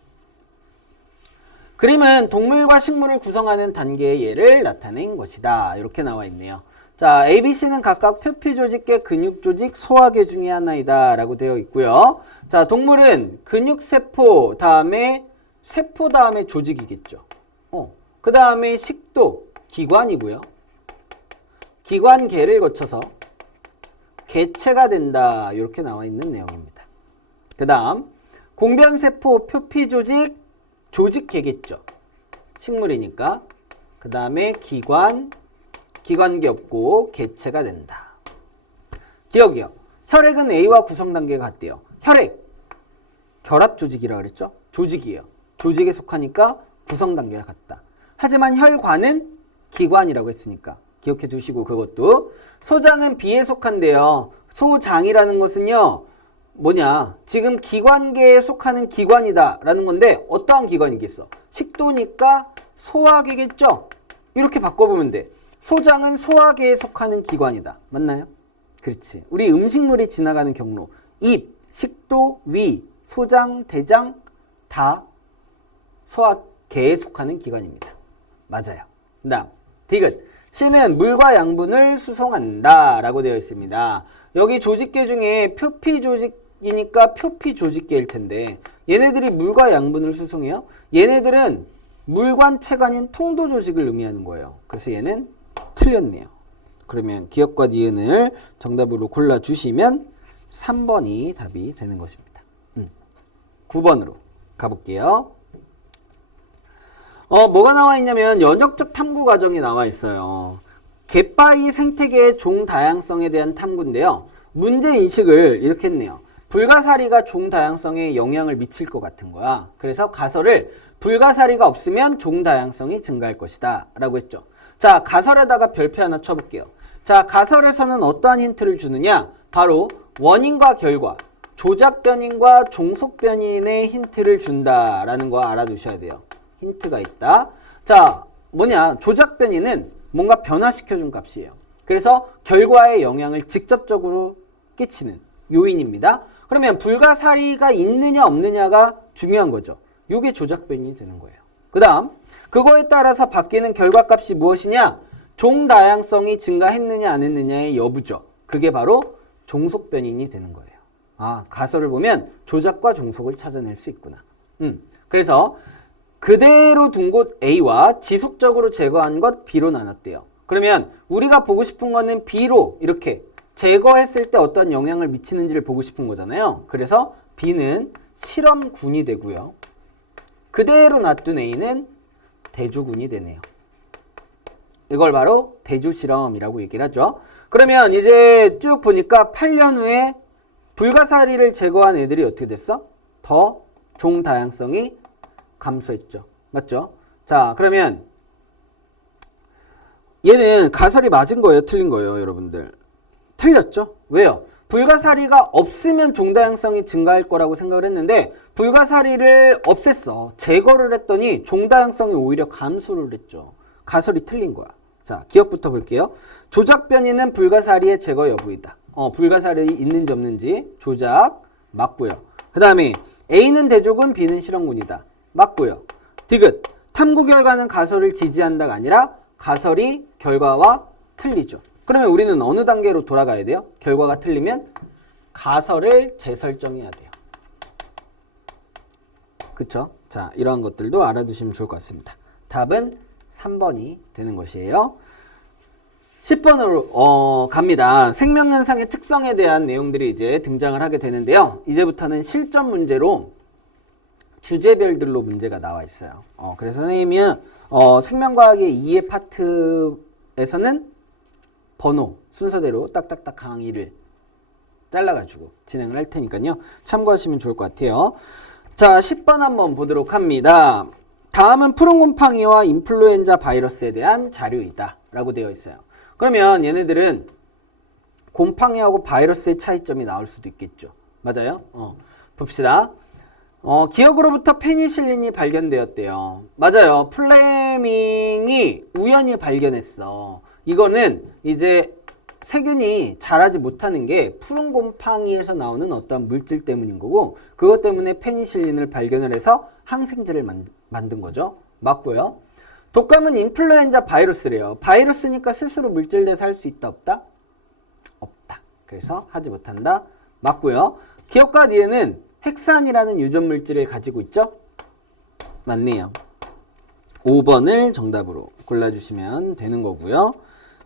그림은 동물과 식물을 구성하는 단계의 예를 나타낸 것이다. 이렇게 나와 있네요. 자, A, B, C는 각각 표피조직계, 근육조직, 소화계 중에 하나이다 라고 되어 있고요. 자, 동물은 근육세포 다음에 세포 다음에 조직이겠죠. 그 다음에 식도, 기관이고요. 기관계를 거쳐서 개체가 된다. 이렇게 나와 있는 내용입니다. 그 다음 공변세포, 표피조직, 조직계겠죠. 식물이니까. 그 다음에 기관계 없고 개체가 된다. 기억이요. 혈액은 A와 구성 단계가 같대요. 혈액, 결합조직이라고 그랬죠. 조직이에요. 조직에 속하니까 구성 단계가 같다. 하지만 혈관은 기관이라고 했으니까 기억해 두시고 그것도. 소장은 B에 속한데요. 소장이라는 것은요. 뭐냐? 지금 기관계에 속하는 기관이다 라는 건데 어떠한 기관이겠어? 식도니까 소화계겠죠? 이렇게 바꿔보면 돼. 소장은 소화계에 속하는 기관이다. 맞나요? 그렇지. 우리 음식물이 지나가는 경로. 입, 식도, 위, 소장, 대장 다 소화계에 속하는 기관입니다. 맞아요. 그 다음 디귿. C는 물과 양분을 수송한다 라고 되어 있습니다. 여기 조직계 중에 표피 조직이니까 표피 조직계일 텐데 얘네들이 물과 양분을 수송해요. 얘네들은 물관체가 아닌 통도 조직을 의미하는 거예요. 그래서 얘는 틀렸네요. 그러면 기억과 니은을 정답으로 골라주시면 3번이 답이 되는 것입니다. 9번으로 가볼게요. 뭐가 나와 있냐면 연역적 탐구 과정이 나와 있어요. 갯바위 생태계의 종다양성에 대한 탐구인데요. 문제인식을 이렇게 했네요. 불가사리가 종다양성에 영향을 미칠 것 같은 거야. 그래서 가설을 불가사리가 없으면 종다양성이 증가할 것이다 라고 했죠. 자, 가설에다가 별표 하나 쳐볼게요. 자, 가설에서는 어떠한 힌트를 주느냐? 바로 원인과 결과, 조작 변인과 종속 변인의 힌트를 준다라는 거 알아두셔야 돼요. 힌트가 있다. 자, 뭐냐? 조작 변이는 뭔가 변화시켜준 값이에요. 그래서 결과에 영향을 직접적으로 끼치는 요인입니다. 그러면 불가사리가 있느냐 없느냐가 중요한 거죠. 요게 조작 변이 되는 거예요. 그 다음 그거에 따라서 바뀌는 결과값이 무엇이냐? 종다양성이 증가했느냐 안 했느냐의 여부죠. 그게 바로 종속 변인이 되는 거예요. 아, 가설을 보면 조작과 종속을 찾아낼 수 있구나. 그래서 그대로 둔 곳 A와 지속적으로 제거한 것 B로 나눴대요. 그러면 우리가 보고 싶은 거는 B로 이렇게 제거했을 때 어떤 영향을 미치는지를 보고 싶은 거잖아요. 그래서 B는 실험군이 되고요. 그대로 놔둔 A는 대조군이 되네요. 이걸 바로 대조실험이라고 얘기를 하죠. 그러면 이제 쭉 보니까 8년 후에 불가사리를 제거한 애들이 어떻게 됐어? 더 종다양성이 감소했죠. 맞죠? 자, 그러면 얘는 가설이 맞은 거예요? 틀린 거예요? 여러분들. 틀렸죠? 왜요? 불가사리가 없으면 종다양성이 증가할 거라고 생각을 했는데 불가사리를 없앴어. 제거를 했더니 종다양성이 오히려 감소를 했죠. 가설이 틀린 거야. 자, 기억부터 볼게요. 조작 변이는 불가사리의 제거 여부이다. 불가사리 있는지 없는지 조작 맞고요. 그 다음에 A는 대조군, B는 실험군이다. 맞고요. 디귿. 탐구 결과는 가설을 지지한다가 아니라 가설이 결과와 틀리죠. 그러면 우리는 어느 단계로 돌아가야 돼요? 결과가 틀리면 가설을 재설정해야 돼요. 그쵸? 자, 이러한 것들도 알아두시면 좋을 것 같습니다. 답은 3번이 되는 것이에요. 10번으로 갑니다. 생명현상의 특성에 대한 내용들이 이제 등장을 하게 되는데요. 이제부터는 실전 문제로 주제별들로 문제가 나와 있어요. 그래서 선생님이 생명과학의 2의 파트에서는 번호 순서대로 딱딱딱 강의를 잘라가지고 진행을 할 테니까요. 참고하시면 좋을 것 같아요. 자, 10번 한번 보도록 합니다. 다음은 푸른곰팡이와 인플루엔자 바이러스에 대한 자료이다 라고 되어 있어요. 그러면 얘네들은 곰팡이하고 바이러스의 차이점이 나올 수도 있겠죠. 맞아요? 봅시다. 기억으로부터 페니실린이 발견되었대요. 맞아요. 플레밍이 우연히 발견했어. 이거는 이제 세균이 자라지 못하는 게 푸른 곰팡이에서 나오는 어떤 물질 때문인 거고 그것 때문에 페니실린을 발견을 해서 항생제를 만든 거죠. 맞고요. 독감은 인플루엔자 바이러스래요. 바이러스니까 스스로 물질 내서 할 수 있다 없다? 없다. 그래서 하지 못한다. 맞고요. 기억과 니은은 핵산이라는 유전 물질을 가지고 있죠? 맞네요. 5번을 정답으로 골라주시면 되는 거고요.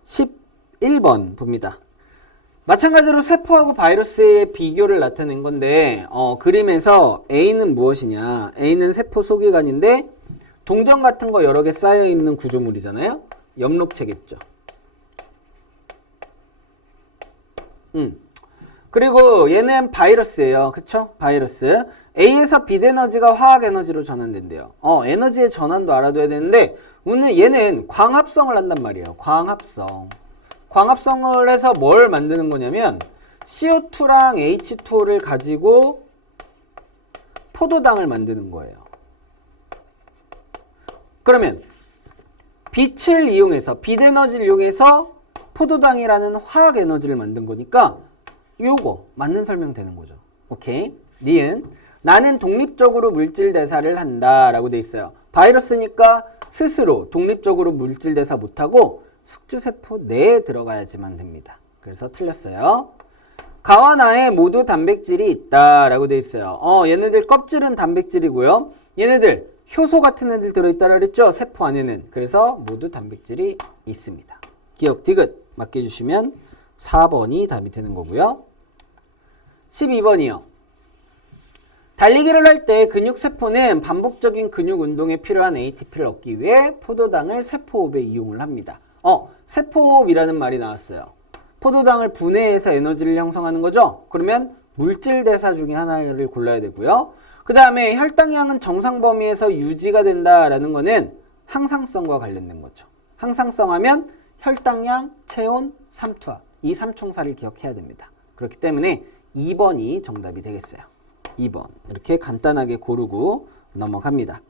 11번 봅니다. 마찬가지로 세포하고 바이러스의 비교를 나타낸 건데 그림에서 A는 무엇이냐? A는 세포 소기관인데 동전 같은 거 여러 개 쌓여있는 구조물이잖아요. 엽록체겠죠. 그리고 얘는 바이러스예요. 그쵸? 바이러스. A에서 빛에너지가 화학에너지로 전환된대요. 에너지의 전환도 알아둬야 되는데 오늘 얘는 광합성을 한단 말이에요. 광합성. 광합성을 해서 뭘 만드는 거냐면 CO2랑 H2O를 가지고 포도당을 만드는 거예요. 그러면 빛을 이용해서, 빛에너지를 이용해서 포도당이라는 화학에너지를 만든 거니까 요거 맞는 설명 되는 거죠. 오케이? 니은 나는 독립적으로 물질 대사를 한다 라고 돼 있어요. 바이러스니까 스스로 독립적으로 물질 대사 못하고 숙주세포 내에 들어가야지만 됩니다. 그래서 틀렸어요. 가와 나에 모두 단백질이 있다 라고 돼 있어요. 얘네들 껍질은 단백질이고요. 얘네들 효소 같은 애들 들어있다고 그랬죠? 세포 안에는. 그래서 모두 단백질이 있습니다. 기억 디귿 맡겨주시면 4번이 답이 되는 거고요. 12번이요. 달리기를 할 때 근육세포는 반복적인 근육 운동에 필요한 ATP를 얻기 위해 포도당을 세포호흡에 이용을 합니다. 세포호흡이라는 말이 나왔어요. 포도당을 분해해서 에너지를 형성하는 거죠. 그러면 물질 대사 중에 하나를 골라야 되고요. 그 다음에 혈당량은 정상 범위에서 유지가 된다라는 거는 항상성과 관련된 거죠. 항상성 하면 혈당량, 체온, 삼투압. 이 삼총사를 기억해야 됩니다. 그렇기 때문에 2번이 정답이 되겠어요. 2번. 이렇게 간단하게 고르고 넘어갑니다.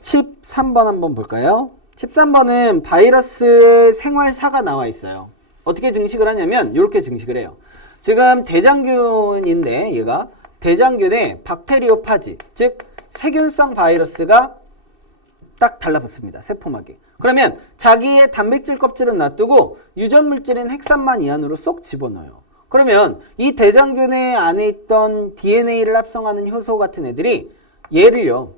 13번 한번 볼까요? 13번은 바이러스 생활사가 나와 있어요. 어떻게 증식을 하냐면 이렇게 증식을 해요. 지금 대장균인데 얘가 대장균에 박테리오파지, 즉 세균성 바이러스가 딱 달라붙습니다. 세포막에. 그러면 자기의 단백질 껍질은 놔두고 유전물질인 핵산만 이 안으로 쏙 집어넣어요. 그러면 이 대장균의 안에 있던 DNA를 합성하는 효소 같은 애들이 얘를요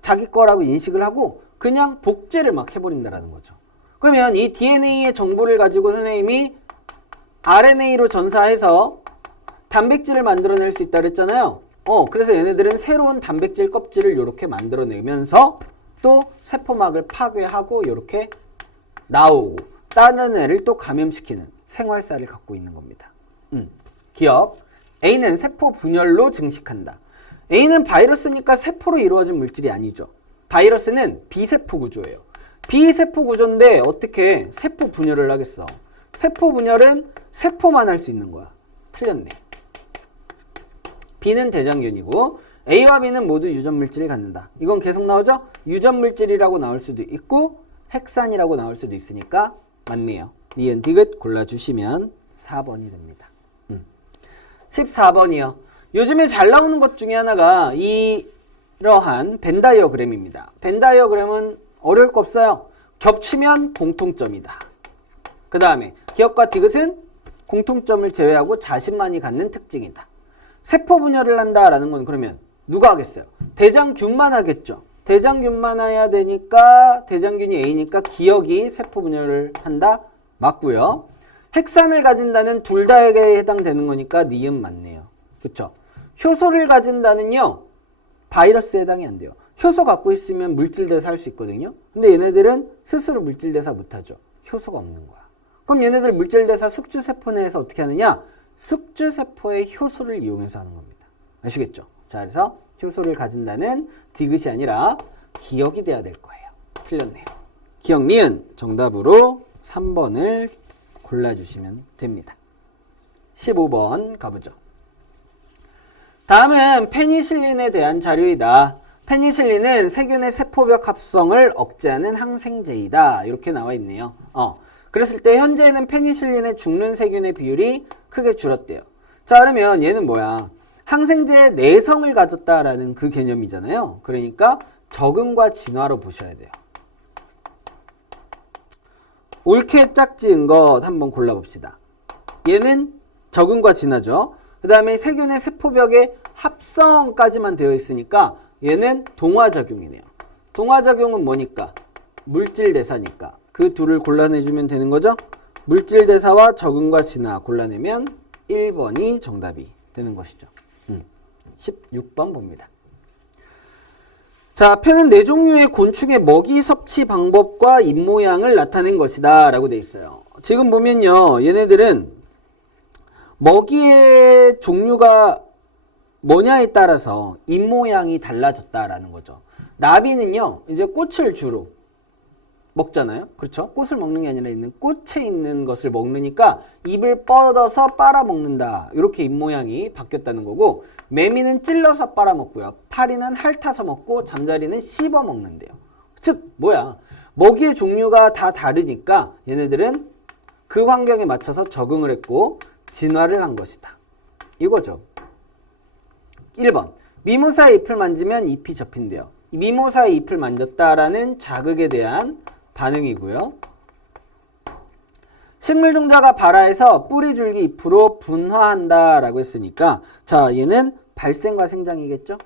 자기 거라고 인식을 하고 그냥 복제를 막 해버린다라는 거죠. 그러면 이 DNA의 정보를 가지고 선생님이 RNA로 전사해서 단백질을 만들어낼 수 있다 그랬잖아요. 그래서 얘네들은 새로운 단백질 껍질을 이렇게 만들어내면서 또 세포막을 파괴하고 이렇게 나오고 다른 애를 또 감염시키는 생활사를 갖고 있는 겁니다. 기억. A는 세포 분열로 증식한다. A는 바이러스니까 세포로 이루어진 물질이 아니죠. 바이러스는 비세포 구조예요. 비세포 구조인데 어떻게 세포 분열을 하겠어? 세포 분열은 세포만 할 수 있는 거야. 틀렸네. B는 대장균이고 A와 B는 모두 유전물질을 갖는다. 이건 계속 나오죠? 유전물질이라고 나올 수도 있고 핵산이라고 나올 수도 있으니까 맞네요. 니은 디귿 골라주시면 4번이 됩니다. 14번이요. 요즘에 잘 나오는 것 중에 하나가 이러한 벤 다이어그램입니다. 벤 다이어그램은 어려울 거 없어요. 겹치면 공통점이다. 그 다음에 기억과 디귿은 공통점을 제외하고 자신만이 갖는 특징이다. 세포 분열을 한다라는 건 그러면 누가 하겠어요? 대장균만 하겠죠. 대장균만 해야 되니까 대장균이 A니까 기억이 세포 분열을 한다. 맞고요. 핵산을 가진다는 둘 다에게 해당되는 거니까 니은 맞네요. 그쵸? 효소를 가진다는요. 바이러스에 해당이 안 돼요. 효소 갖고 있으면 물질 대사할 수 있거든요. 근데 얘네들은 스스로 물질 대사 못하죠. 효소가 없는 거야. 그럼 얘네들 물질 대사 숙주세포 내에서 어떻게 하느냐? 숙주세포의 효소를 이용해서 하는 겁니다. 아시겠죠? 자, 그래서 효소를 가진다는 디귿이 아니라 기억이 돼야 될 거예요. 틀렸네요. 기억 니은 정답으로 3번을 골라주시면 됩니다. 15번 가보죠. 다음은 페니실린에 대한 자료이다. 페니실린은 세균의 세포벽 합성을 억제하는 항생제이다. 이렇게 나와 있네요. 그랬을 때 현재는 페니실린의 죽는 세균의 비율이 크게 줄었대요. 자, 그러면 얘는 뭐야? 항생제의 내성을 가졌다라는 그 개념이잖아요. 그러니까 적응과 진화로 보셔야 돼요. 옳게 짝지은 것 한번 골라봅시다. 얘는 적응과 진화죠. 그 다음에 세균의 세포벽의 합성까지만 되어 있으니까 얘는 동화작용이네요. 동화작용은 뭐니까? 물질대사니까. 그 둘을 골라내주면 되는 거죠. 물질대사와 적응과 진화 골라내면 1번이 정답이 되는 것이죠. 16번 봅니다. 자, 표는 4종류의 곤충의 먹이 섭취 방법과 입모양을 나타낸 것이다 라고 되어 있어요. 지금 보면요, 얘네들은 먹이의 종류가 뭐냐에 따라서 입 모양이 달라졌다라는 거죠. 나비는요, 이제 꽃을 주로 먹잖아요. 그렇죠? 꽃을 먹는 게 아니라 있는 꽃에 있는 것을 먹으니까 입을 뻗어서 빨아먹는다. 이렇게 입 모양이 바뀌었다는 거고, 매미는 찔러서 빨아먹고요. 파리는 핥아서 먹고 잠자리는 씹어 먹는데요. 즉 뭐야? 먹이의 종류가 다 다르니까 얘네들은 그 환경에 맞춰서 적응을 했고 진화를 한 것이다. 이거죠. 1번. 미모사의 잎을 만지면 잎이 접힌대요. 미모사의 잎을 만졌다라는 자극에 대한 반응이고요. 식물종자가 발아해서 뿌리, 줄기, 잎으로 분화한다라고 했으니까 자, 얘는 발생과 생장이겠죠?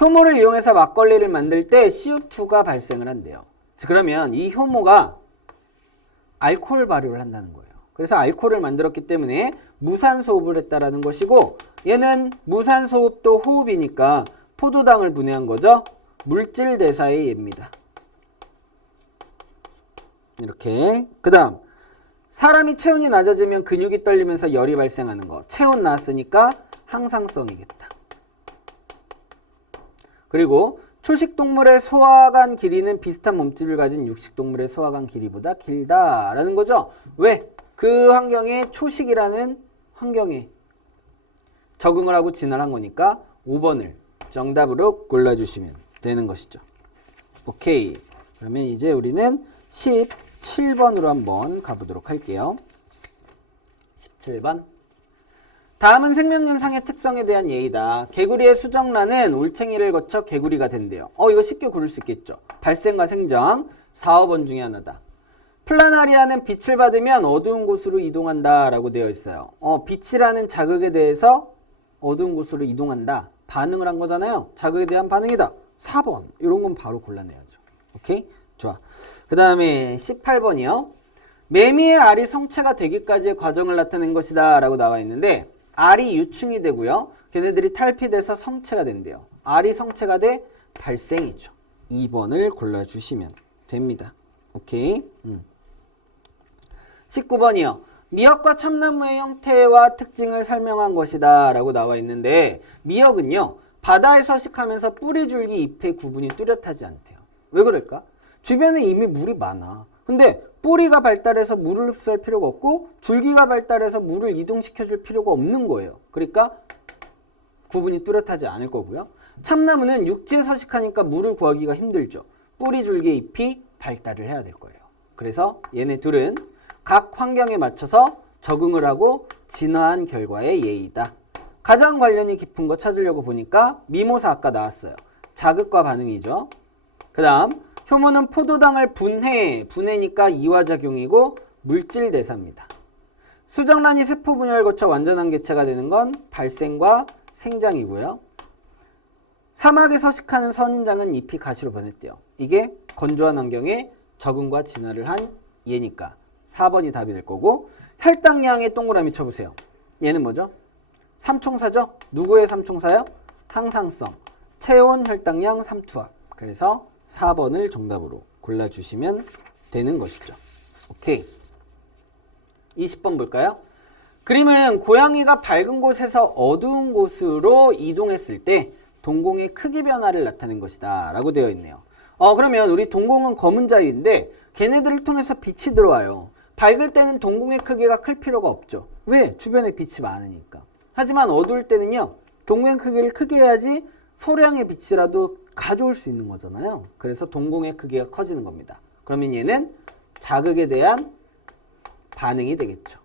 효모를 이용해서 막걸리를 만들 때 CO2가 발생을 한대요. 그러면 이 효모가 알코올 발효를 한다는 거예요. 그래서 알코올을 만들었기 때문에 무산소호흡을 했다라는 것이고, 얘는 무산소호흡도 호흡이니까 포도당을 분해한 거죠. 물질 대사의 예입니다. 이렇게. 그 다음 사람이 체온이 낮아지면 근육이 떨리면서 열이 발생하는 거. 체온 나왔으니까 항상성이겠다. 그리고 초식동물의 소화관 길이는 비슷한 몸집을 가진 육식동물의 소화관 길이보다 길다라는 거죠. 왜? 그 환경에 초식이라는 환경에 적응을 하고 진화를 한 거니까 5번을 정답으로 골라주시면 되는 것이죠. 오케이. 그러면 이제 우리는 17번으로 한번 가보도록 할게요. 17번. 다음은 생명현상의 특성에 대한 예이다. 개구리의 수정란은 올챙이를 거쳐 개구리가 된대요. 이거 쉽게 고를 수 있겠죠. 발생과 생장 4, 5번 중에 하나다. 플라나리아는 빛을 받으면 어두운 곳으로 이동한다 라고 되어 있어요. 빛이라는 자극에 대해서 어두운 곳으로 이동한다. 반응을 한 거잖아요. 자극에 대한 반응이다. 4번. 이런 건 바로 골라내야죠. 오케이? 좋아. 그 다음에 18번이요. 매미의 알이 성체가 되기까지의 과정을 나타낸 것이다 라고 나와 있는데, 알이 유충이 되고요. 걔네들이 탈피돼서 성체가 된대요. 알이 성체가 돼 발생이죠. 2번을 골라주시면 됩니다. 오케이? 19번이요. 미역과 참나무의 형태와 특징을 설명한 것이다 라고 나와 있는데, 미역은요 바다에 서식하면서 뿌리, 줄기, 잎의 구분이 뚜렷하지 않대요. 왜 그럴까? 주변에 이미 물이 많아. 근데 뿌리가 발달해서 물을 흡수할 필요가 없고 줄기가 발달해서 물을 이동시켜줄 필요가 없는 거예요. 그러니까 구분이 뚜렷하지 않을 거고요. 참나무는 육지에 서식하니까 물을 구하기가 힘들죠. 뿌리, 줄기, 잎이 발달을 해야 될 거예요. 그래서 얘네 둘은 각 환경에 맞춰서 적응을 하고 진화한 결과의 예이다. 가장 관련이 깊은 거 찾으려고 보니까 미모사 아까 나왔어요. 자극과 반응이죠. 그 다음 효모는 포도당을 분해니까 이화작용이고 물질 대사입니다. 수정란이 세포 분열을 거쳐 완전한 개체가 되는 건 발생과 생장이고요. 사막에 서식하는 선인장은 잎이 가시로 변했대요. 이게 건조한 환경에 적응과 진화를 한 예니까 4번이 답이 될 거고, 혈당량에 동그라미 쳐보세요. 얘는 뭐죠? 삼총사죠? 누구의 삼총사요? 항상성, 체온, 혈당량, 삼투압. 그래서 4번을 정답으로 골라주시면 되는 것이죠. 오케이. 20번 볼까요? 그림은 고양이가 밝은 곳에서 어두운 곳으로 이동했을 때 동공의 크기 변화를 나타낸 것이다 라고 되어 있네요. 그러면 우리 동공은 검은 자위인데 걔네들을 통해서 빛이 들어와요. 밝을 때는 동공의 크기가 클 필요가 없죠. 왜? 주변에 빛이 많으니까. 하지만 어두울 때는요, 동공의 크기를 크게 해야지 소량의 빛이라도 가져올 수 있는 거잖아요. 그래서 동공의 크기가 커지는 겁니다. 그러면 얘는 자극에 대한 반응이 되겠죠.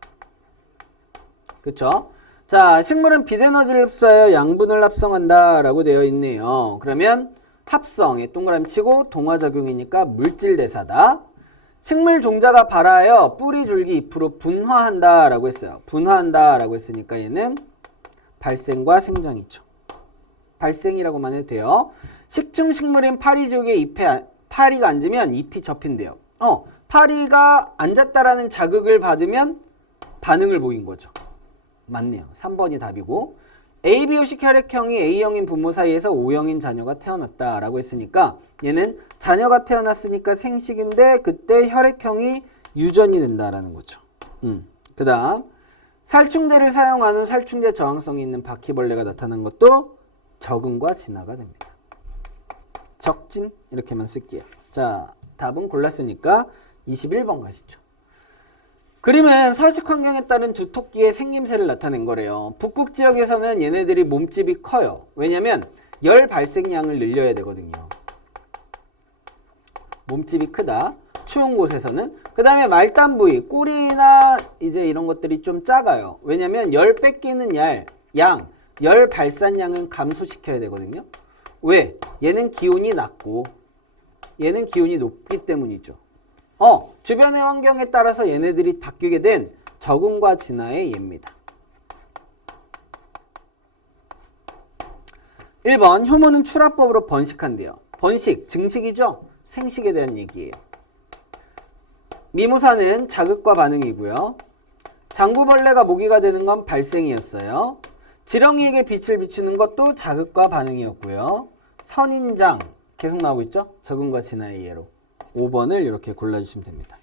그쵸? 자, 식물은 빛 에너지를 흡수하여 양분을 합성한다 라고 되어 있네요. 그러면 합성에 동그라미 치고 동화작용이니까 물질대사다. 식물 종자가 발아하여 뿌리, 줄기, 잎으로 분화한다 라고 했어요. 분화한다 라고 했으니까 얘는 발생과 생장이죠. 발생이라고만 해도 돼요. 식충식물인 파리족의 잎에 파리가 앉으면 잎이 접힌대요. 파리가 앉았다라는 자극을 받으면 반응을 보인 거죠. 맞네요. 3번이 답이고, ABO식 혈액형이 A형인 부모 사이에서 O형인 자녀가 태어났다라고 했으니까 얘는 자녀가 태어났으니까 생식인데 그때 혈액형이 유전이 된다라는 거죠. 그 다음 살충제를 사용한 후 살충제 저항성이 있는 바퀴벌레가 나타난 것도 적응과 진화가 됩니다. 적진 이렇게만 쓸게요. 자, 답은 골랐으니까 21번 가시죠. 그림은 서식 환경에 따른 두 토끼의 생김새를 나타낸 거래요. 북극 지역에서는 얘네들이 몸집이 커요. 왜냐면 열 발생량을 늘려야 되거든요. 몸집이 크다. 추운 곳에서는. 그 다음에 말단 부위, 꼬리나 이제 이런 것들이 좀 작아요. 왜냐면 열 뺏기는 양, 열 발산량은 감소시켜야 되거든요. 왜? 얘는 기온이 낮고 얘는 기온이 높기 때문이죠. 주변의 환경에 따라서 얘네들이 바뀌게 된 적응과 진화의 예입니다. 1번 효모는 출하법으로 번식한대요. 번식, 증식이죠? 생식에 대한 얘기예요. 미모사는 자극과 반응이고요. 장구벌레가 모기가 되는 건 발생이었어요. 지렁이에게 빛을 비추는 것도 자극과 반응이었고요. 선인장 계속 나오고 있죠? 적응과 진화의 예로. 5번을 이렇게 골라주시면 됩니다.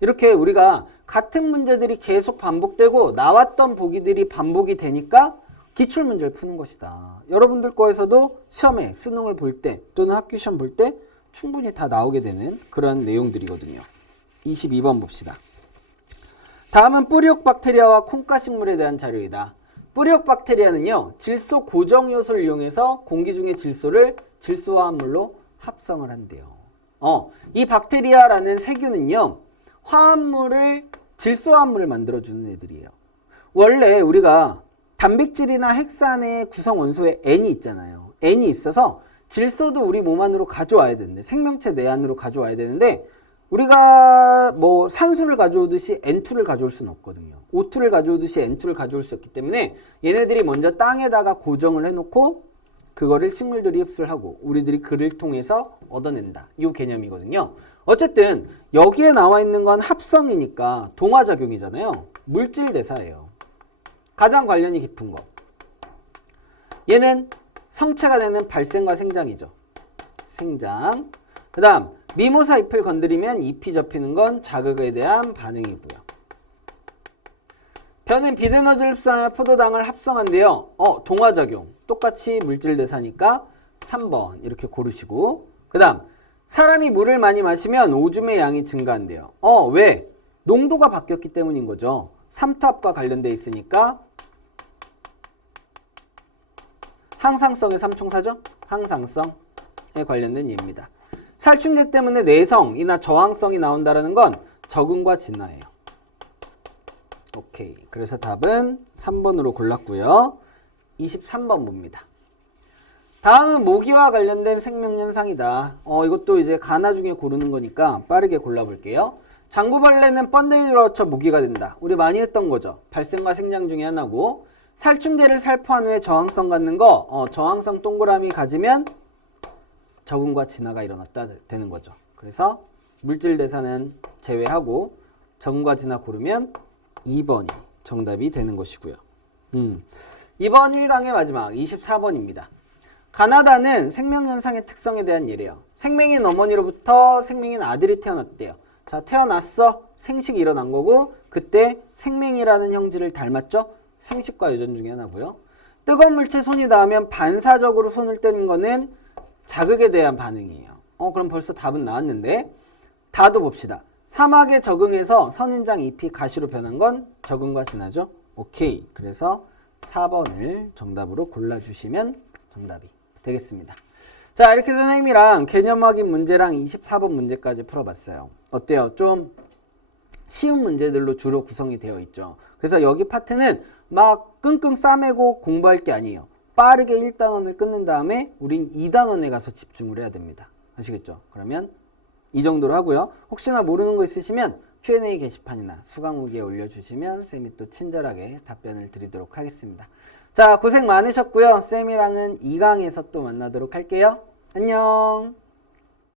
이렇게 우리가 같은 문제들이 계속 반복되고 나왔던 보기들이 반복이 되니까 기출문제를 푸는 것이다. 여러분들 거에서도 시험에 수능을 볼 때 또는 학교 시험 볼 때 충분히 다 나오게 되는 그런 내용들이거든요. 22번 봅시다. 다음은 뿌리옥 박테리아와 콩가식물에 대한 자료이다. 뿌리옥 박테리아는요, 질소 고정 요소를 이용해서 공기 중의 질소를 질소화합물로 합성을 한대요. 이 박테리아라는 세균은요, 질소화합물을 만들어주는 애들이에요. 원래 우리가 단백질이나 핵산의 구성 원소에 N이 있잖아요. N이 있어서 질소도 우리 몸 안으로 가져와야 되는데, 생명체 내 안으로 가져와야 되는데, 우리가 뭐 산소를 가져오듯이 N2를 가져올 수는 없거든요. O2를 가져오듯이 N2를 가져올 수 없기 때문에 얘네들이 먼저 땅에다가 고정을 해놓고 그거를 식물들이 흡수를 하고 우리들이 그를 통해서 얻어낸다. 이 개념이거든요. 어쨌든 여기에 나와 있는 건 합성이니까 동화작용이잖아요. 물질 대사예요. 가장 관련이 깊은 거. 얘는 성체가 되는 발생과 생장이죠. 생장. 그 다음 미모사 잎을 건드리면 잎이 접히는 건 자극에 대한 반응이고요. 벼는 비데너질 흡수하여 포도당을 합성한대요. 동화작용. 똑같이 물질 대사니까 3번 이렇게 고르시고, 그 다음 사람이 물을 많이 마시면 오줌의 양이 증가한대요. 왜? 농도가 바뀌었기 때문인 거죠. 삼투압과 관련돼 있으니까 항상성의 삼총사죠. 항상성에 관련된 예입니다. 살충제 때문에 내성이나 저항성이 나온다는 건 적응과 진화예요. 오케이. 그래서 답은 3번으로 골랐고요. 23번 봅니다. 다음은 모기와 관련된 생명현상이다. 이것도 이제 가나 중에 고르는 거니까 빠르게 골라볼게요. 장구벌레는 번데기를 거쳐 모기가 된다. 우리 많이 했던 거죠. 발생과 생장 중에 하나고, 살충제를 살포한 후에 저항성 갖는 거, 저항성 동그라미 가지면 적응과 진화가 일어났다 되는 거죠. 그래서 물질 대사는 제외하고 적응과 진화 고르면 2번이 정답이 되는 것이고요. 2번 1강의 마지막 24번입니다. 가나다는 생명현상의 특성에 대한 예래요. 생명인 어머니로부터 생명인 아들이 태어났대요. 자, 태어났어. 생식이 일어난 거고, 그때 생명이라는 형질을 닮았죠. 생식과 유전 중에 하나고요. 뜨거운 물체에 손이 닿으면 반사적으로 손을 떼는 거는 자극에 대한 반응이에요. 그럼 벌써 답은 나왔는데, 다도 봅시다. 사막에 적응해서 선인장 잎이 가시로 변한 건 적응과 진화죠. 오케이. 그래서 4번을 정답으로 골라주시면 정답이 되겠습니다. 자, 이렇게 선생님이랑 개념 확인 문제랑 24번 문제까지 풀어봤어요. 어때요? 좀 쉬운 문제들로 주로 구성이 되어 있죠. 그래서 여기 파트는 막 끙끙 싸매고 공부할 게 아니에요. 빠르게 1단원을 끝낸 다음에 우린 2단원에 가서 집중을 해야 됩니다. 아시겠죠? 그러면 이 정도로 하고요. 혹시나 모르는 거 있으시면 Q&A 게시판이나 수강 후기에 올려주시면 쌤이 또 친절하게 답변을 드리도록 하겠습니다. 자, 고생 많으셨고요. 쌤이랑은 2강에서 또 만나도록 할게요. 안녕.